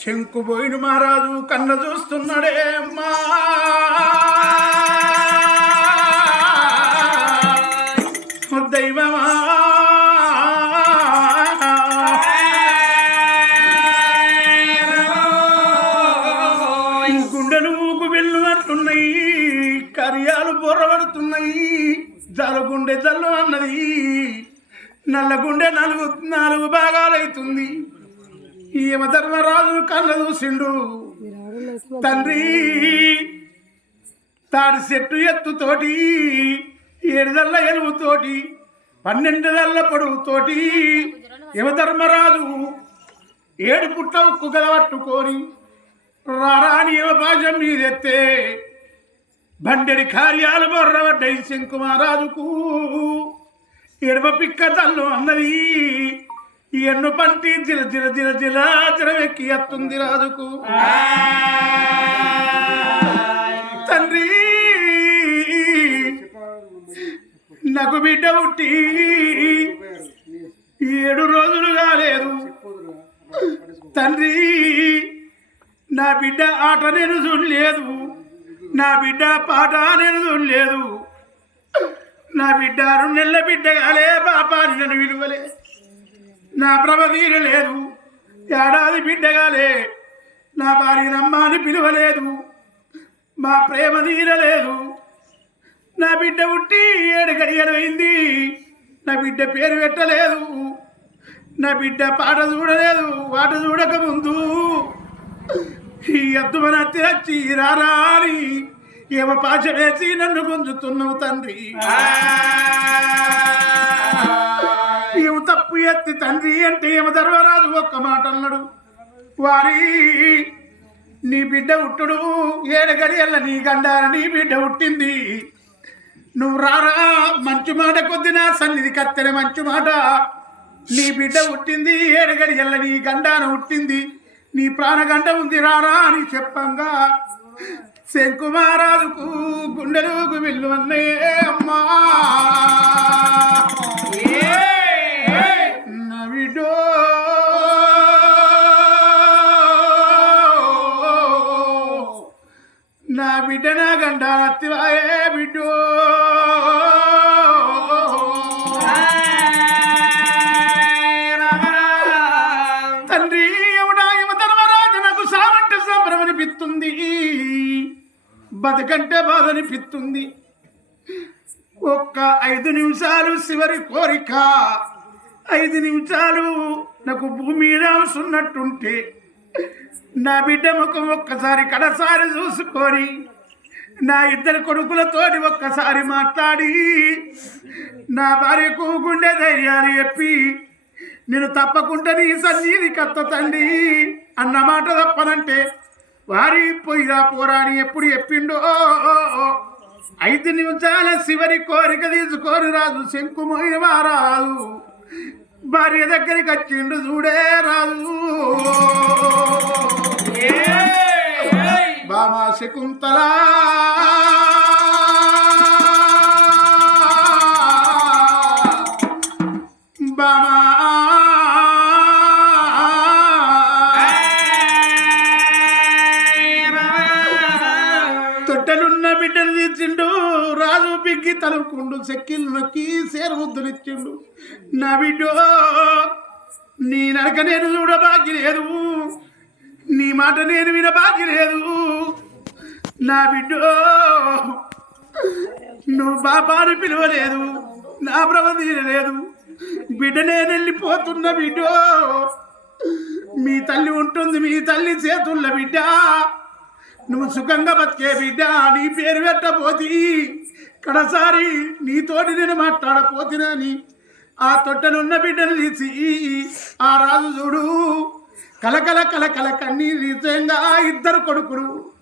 శంకుబోయిన మహారాజు కన్న చూస్తున్నాడే అమ్మా. దైవమా. గుండెలు ఊకు పడుతున్నాయి కరియాలు బొర్రబడుతున్నాయి జలగుండె జల్లు అన్నది. నల్లగుండె నాలుగు నాలుగు భాగాలైతుంది. ఈమె ధర్మరాజు కళ్ళ చూసిండు. తండ్రి తాడి చెట్టు ఎత్తుతోటి ఏడుదల్ల ఎరువుతోటి పన్నెండుదల్ల పొడుగుతోటి యమధర్మరాజు ఏడు పుట్ట ఉక్కు గలవట్టుకొని రారాని యువ మీదెత్తే బండెడి కార్యాలు బొర్రబడ్డాయి శంకుమారాజుకు ఎడమ పిక్క తల్లు అన్నది. ఎన్ను పంటి జిల జిల జిల జిల జిలవెక్కి అత్తుంది రాదుకు తండ్రి నాకు బిడ్డ పుట్టి ఏడు రోజులు కాలేదు. తండ్రి నా బిడ్డ ఆట నేను చూడలేదు. నా బిడ్డ పాట నేను చూడలేదు. నా బిడ్డ రెండు నెలల బిడ్డ కాలే పాపాని నన్ను విలువలే. నా ప్రభ తీరలేదు ఏడాది బిడ్డగాలే నా భార్య నమ్మాని పిలువలేదు మా ప్రేమ తీరలేదు. నా బిడ్డ పుట్టి ఏడు గడియలైంది నా బిడ్డ పేరు పెట్టలేదు నా బిడ్డ పాట చూడలేదు వాట చూడక ముందు ఈ ఎద్దు మన తిరచ్చి రారా ఏమ పాచ వేసి నన్ను గుంజుతున్నావు తండ్రి. ఏమ తప్పు ఎత్తి తండ్రి అంటే ఏమ ధర్మరాజు ఒక్క మాట అన్నాడు. వారి నీ బిడ్డ ఉట్టుడు ఏడు గడియల్ల నీ గండార నీ బిడ్డ పుట్టింది నువ్వు రారా మంచి మాట కొద్ది నా సన్నిధి కత్తెన మంచి మాట. నీ బిడ్డ పుట్టింది ఏడు గడియల్ల నీ గండాన పుట్టింది నీ ప్రాణగండ ఉంది రారా అని చెప్పంగా. శంకుమారాజుకు గుండెలుగు విల్లు అన్నయ్యే. బతుకంటే ఒక్క ఐదు నిమిషాలు చివరి కోరిక. ఐదు నిమిషాలు నాకు భూమి మీద ఉన్నట్టుంటే నా బిడ్డ ముఖం ఒక్కసారి కడసారి చూసుకొని నా ఇద్దరు కొడుకులతోటి ఒక్కసారి మాట్లాడి నా భార్యకు గుండె ధైర్యాలు చెప్పి నేను తప్పకుండా నీ సన్నిధి కత్త తండ్రి అన్న మాట తప్పనంటే వారి పోయిరా పోరాని ఎప్పుడు చెప్పిండో? ఐదు నిమిషాల చివరి కోరిక తీసుకొని రాజు శంకుమోయిన వారాదు భార్య దగ్గరికి వచ్చిండు చూడే రాజు. బామా శకుంతల బిడ్డను తీర్చిండు రాజు పిగ్గి తలుపుకుండు చెక్కిలు నొక్కి సేర ముద్దులిచ్చిండు. నా బిడ్డో నీ నడక నేను చూడ బాకి లేదు. నీ మాట నేను విన బాకి లేదు. నా బిడ్డో నువ్వు బాబాను పిలవలేదు. నా ప్రభ తీరలేదు. బిడ్డ నేను వెళ్ళిపోతున్న బిడ్డో మీ తల్లి ఉంటుంది మీ తల్లి చేతుల్ల బిడ్డ. నువ్వు సుఖంగా బతికే బిడ్డ నీ పేరు పెట్టబోతి కడసారి నీతోటి నేను మాట్లాడపోతినని ఆ తొట్టనున్న బిడ్డను తీసి ఆ రాజు చూడు. కలకల కలకల కన్నీరు నిజంగా ఇద్దరు కొడుకులు.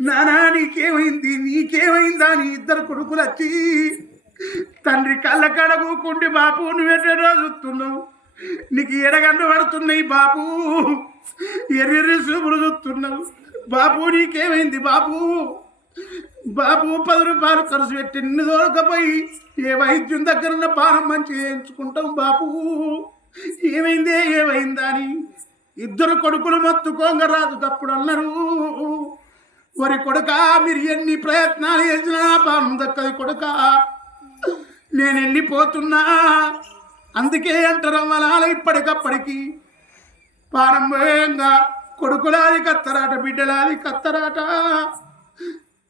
నానా నీకేమైంది? నీకేమైందా? నీ ఇద్దరు కొడుకులు వచ్చి. తండ్రి కళ్ళ కడగుకుండి బాపు నువ్వెటో చూస్తున్నావు నీకు ఎడగండు పడుతున్నాయి బాపు. ఎర్రెర్రి చూపులు చూస్తున్నావు. బాపు నీకేమైంది బాపు బాబు పది రూపాయలు ఖర్చు పెట్టి ఎన్ని దొరకపోయి ఏ వైద్యం దగ్గర ఉన్న పానం మంచి చేయించుకుంటాం బాపు ఏమైందే ఏమైందా అని ఇద్దరు కొడుకులు మత్తుకోంగ రాదు తప్పుడు అన్నారు. వరి కొడుక మీరు ఎన్ని ప్రయత్నాలు చేసినా పానం దక్కది కొడుక. నేను వెళ్ళిపోతున్నా. అందుకే అంటారు వలాల ఇప్పటికప్పటికి ప్రారంభంగా కొడుకులాది కత్తరాట బిడ్డలాది కత్తరాట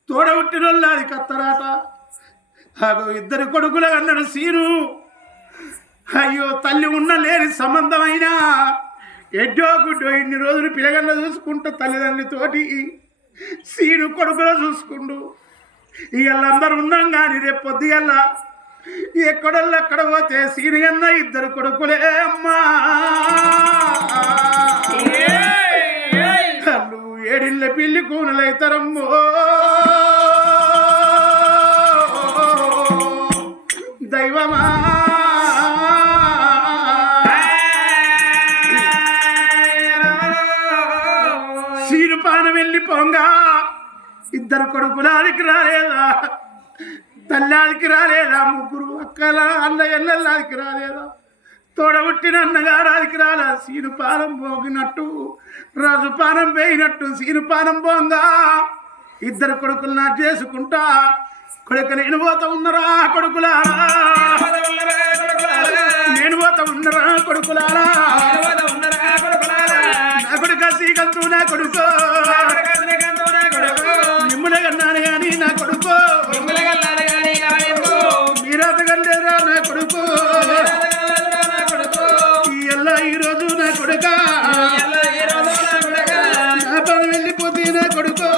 తోడబుట్టినోళ్ళాది కత్తరాట. అగో ఇద్దరు కొడుకులు అన్నాడు సీను. అయ్యో తల్లి ఉన్న లేని సంబంధమైనా. ఎడ్డో గుడ్డో ఇన్ని రోజులు పిలగన్న చూసుకుంటూ తల్లిదండ్రులతోటి సీను కొడుకులో చూసుకుండు. ఇవాళందరూ ఉన్నాం కానీ రేపు పొద్దుగల్లా ఎక్కడోళ్ళు అక్కడ పోతే సీని కన్నా ఇద్దరు కొడుకులే అమ్మా. ఏడిళ్ళ పిల్లి కూనలైతరమ్మో. దైవమా. సీను వెళ్ళి పొంగా. ఇద్దరు కొడుకులాదికి రాలేదా? తల్లాదికి రాలేదా? ముగ్గురు అక్కల అన్నయ్యల్లకి రాలేదా? తోడబుట్టిన అన్నగారాదికి రాలా సీను పానం పోగినట్టు రాజు పానం పోయినట్టు సీను పానం పోంగా ఇద్దరు కొడుకులు నా చేసుకుంటా కొడుకు నేను పోతా ఉన్నరా కొడుకులారా? నేను పోతా ఉన్నరా కొడుకులారా? నా కొడుక శ్రీకంతు నా కొడుకు. నిమ్ముల కన్నాను కానీ నా కొడుకు. கொடுக்கோ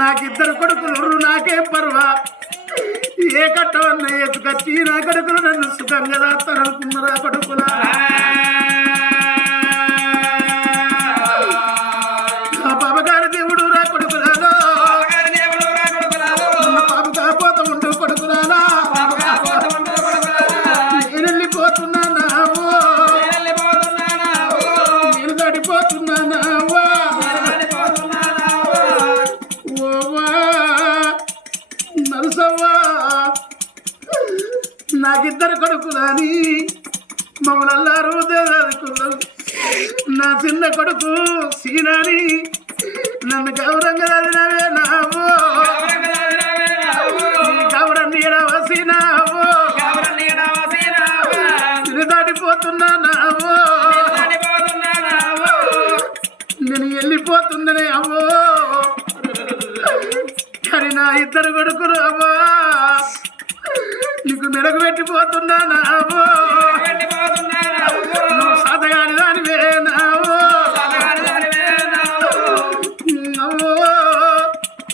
నాకిద్దరు కొడుకులు నాకేం పర్వా? ఏ కట్టవన్న ఎత్తుకొచ్చి నా కొడుకులు నన్ను సుఖంగా దాస్తారనుకున్నారా కొడుకులా? ఇద్దరు కొడుకులని మమ్మల్ని అల్లారు నా చిన్న కొడుకు సీనాని నన్ను గౌరంగా చదివినవే నావో. గౌరం నీడవ సీనావో దాటిపోతున్నా నావో. నేను వెళ్ళిపోతుందనే అవ్వో. కానీ నా ఇద్దరు కొడుకులు అవ్వా. నీకు మెడకు పెట్టిపోతున్నా నావో నువ్వు సాధగాని దానివే నావో. అవ్వో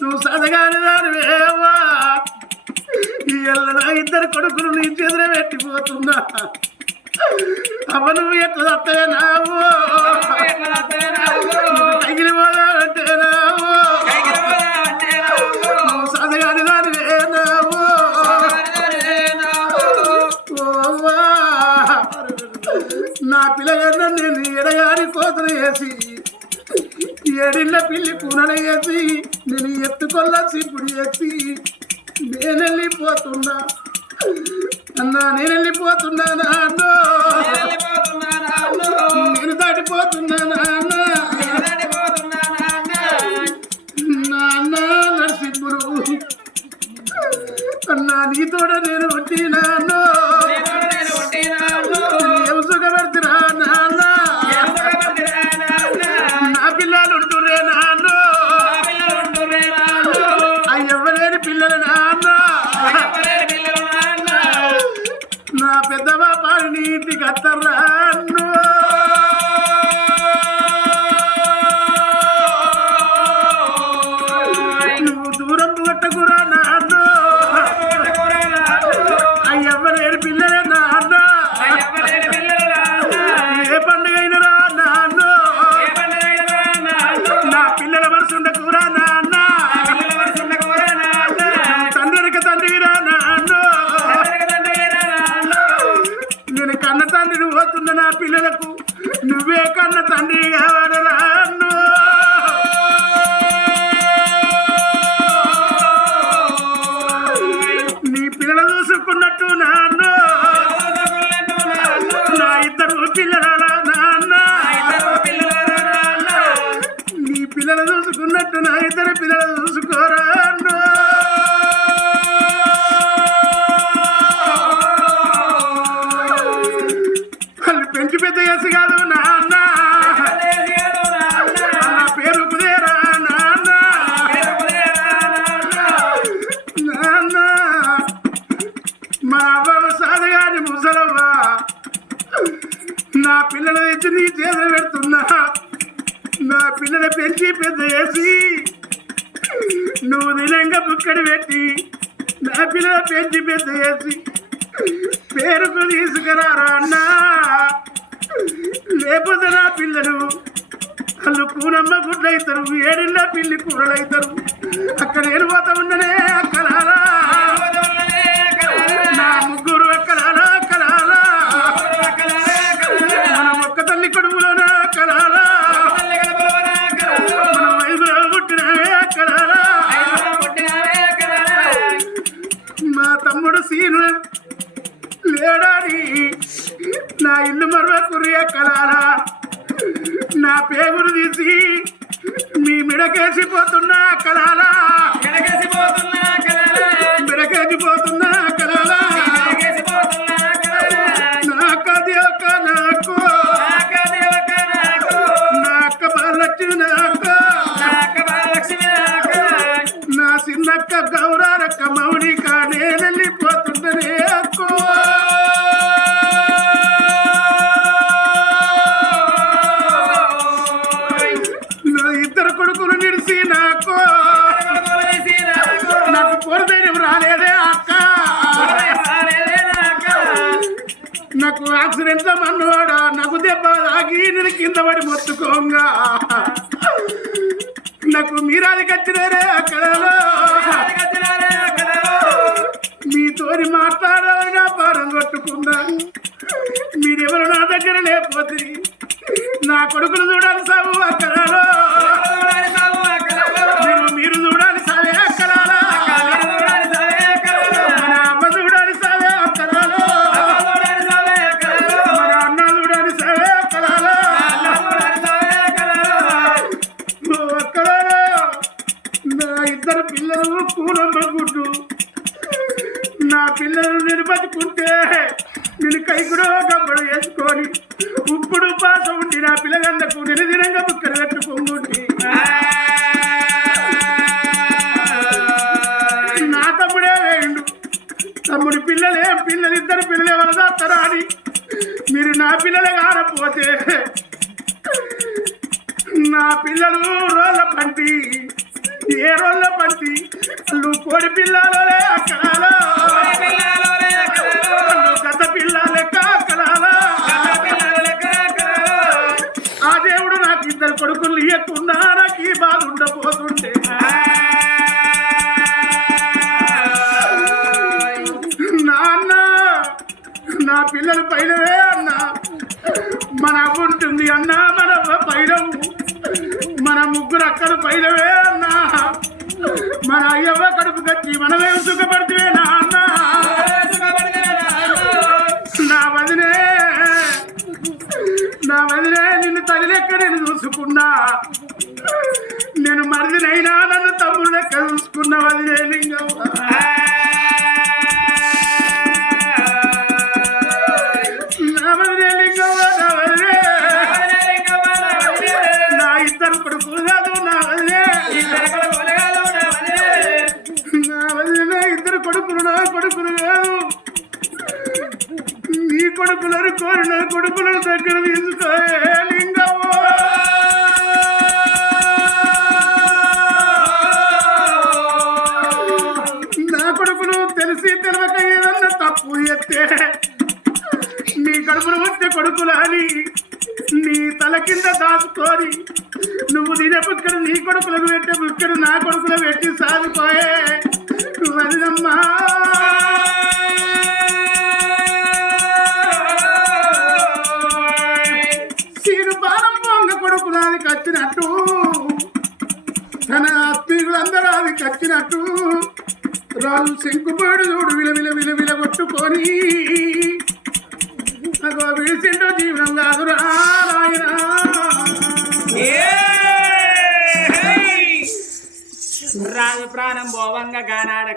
నువ్వు సాధగాని దానివేవా ఇవాళ నా ఇద్దరు కొడుకులు నీ చేతిలో పెట్టిపోతున్నా. అవ్వ నువ్వు ఎట్లా తప్పే ఏడిళ్ళ పిల్లి పూనలు నేను ఎత్తుకొల్ల ఇప్పుడు ఎత్తి నేను వెళ్ళిపోతున్నా అన్నా నేను వెళ్ళిపోతున్నా నాన్న. నువ్వే కన్న తండ్రి పెద్ద చేసి కాదు నాన్న. నా పేరు కుదేరా నాన్న. నాన్న. మా అవ్వ సాధగాని ముసలవ్వ. నా పిల్లల ఇచ్చి నీ చేతులు పెడుతున్నా. నా పిల్లల పెంచి పెద్ద చేసి నువ్వు దినంగా బుక్కడి పెట్టి నా పిల్లల పెంచి పెద్ద చేసి పేరుకు తీసుకురారా అన్నా. పిల్లలు. వాళ్ళు కూనమ్మ గుడ్లైతారు ఏడిళ్ళ పిల్లి కూరలైతారు అక్కడ నేను పోతా ఉండనే అక్కలారా నా ముగ్గురు అక్కలారా అక్కలారా మన ఒక్క తల్లి కొడుకులోన అక్కలారా మన వైపులో పుట్టినవే అక్కలారా మా తమ్ముడు సీను లేడాని నా ఇల్లు మరవ కుర్రియ కలారా నా పేగులు తీసి మీ మిడకేసిపోతున్నా కలారా మిడకేసిపోతున్నా కలారా నాకు యాక్సిడెంట్ నాకు దెబ్బ తాగి నేను కింద పడి మొత్తుకోంగా. నాకు మీరాది కట్టినారే అక్కడలో మీతోని మాట్లాడాలి నా పారం కొట్టుకున్నా మీరెవరు నా దగ్గర లేకపోతే? నా కొడుకులు చూడాలి సాగు అక్కడలో నేను కై కూడా గబ్బడు వేసుకొని ఇప్పుడు పాత ఉండి నా పిల్లగందకు నిరదినంగా బుక్కలు కట్టుకుంటుంటే నా తమ్ముడే వేయండు తమ్ముడి పిల్లలే పిల్లలు ఇద్దరు పిల్లలు దాస్తారా అని మీరు నా పిల్లలే కానపోతే చూసుకున్నా నేను మరిదినైనా నన్ను తమ్ముడు లెక్క చూసుకున్న వదిలే లింగవ్వ నా కోరిన లింగవ్వ నా తీసుకోవాలి కొడుకులని నీ తల కింద దాచుకొని నువ్వు తినే పుక్కడు నీ కొడుకులకు పెట్టే పుక్కడు నా కొడుకులు పెట్టి సాగిపోయే. వదినమ్మా సీను కొడుకులానికి వచ్చినట్టు తన అత్తీరులందరూ అది కచ్చినట్టు రాజు శంకుపాడు చూడు విలవిల విలవిల కొట్టుకొని జీవనం కాదు రాజు ప్రాణం భోవంగా గానాడక.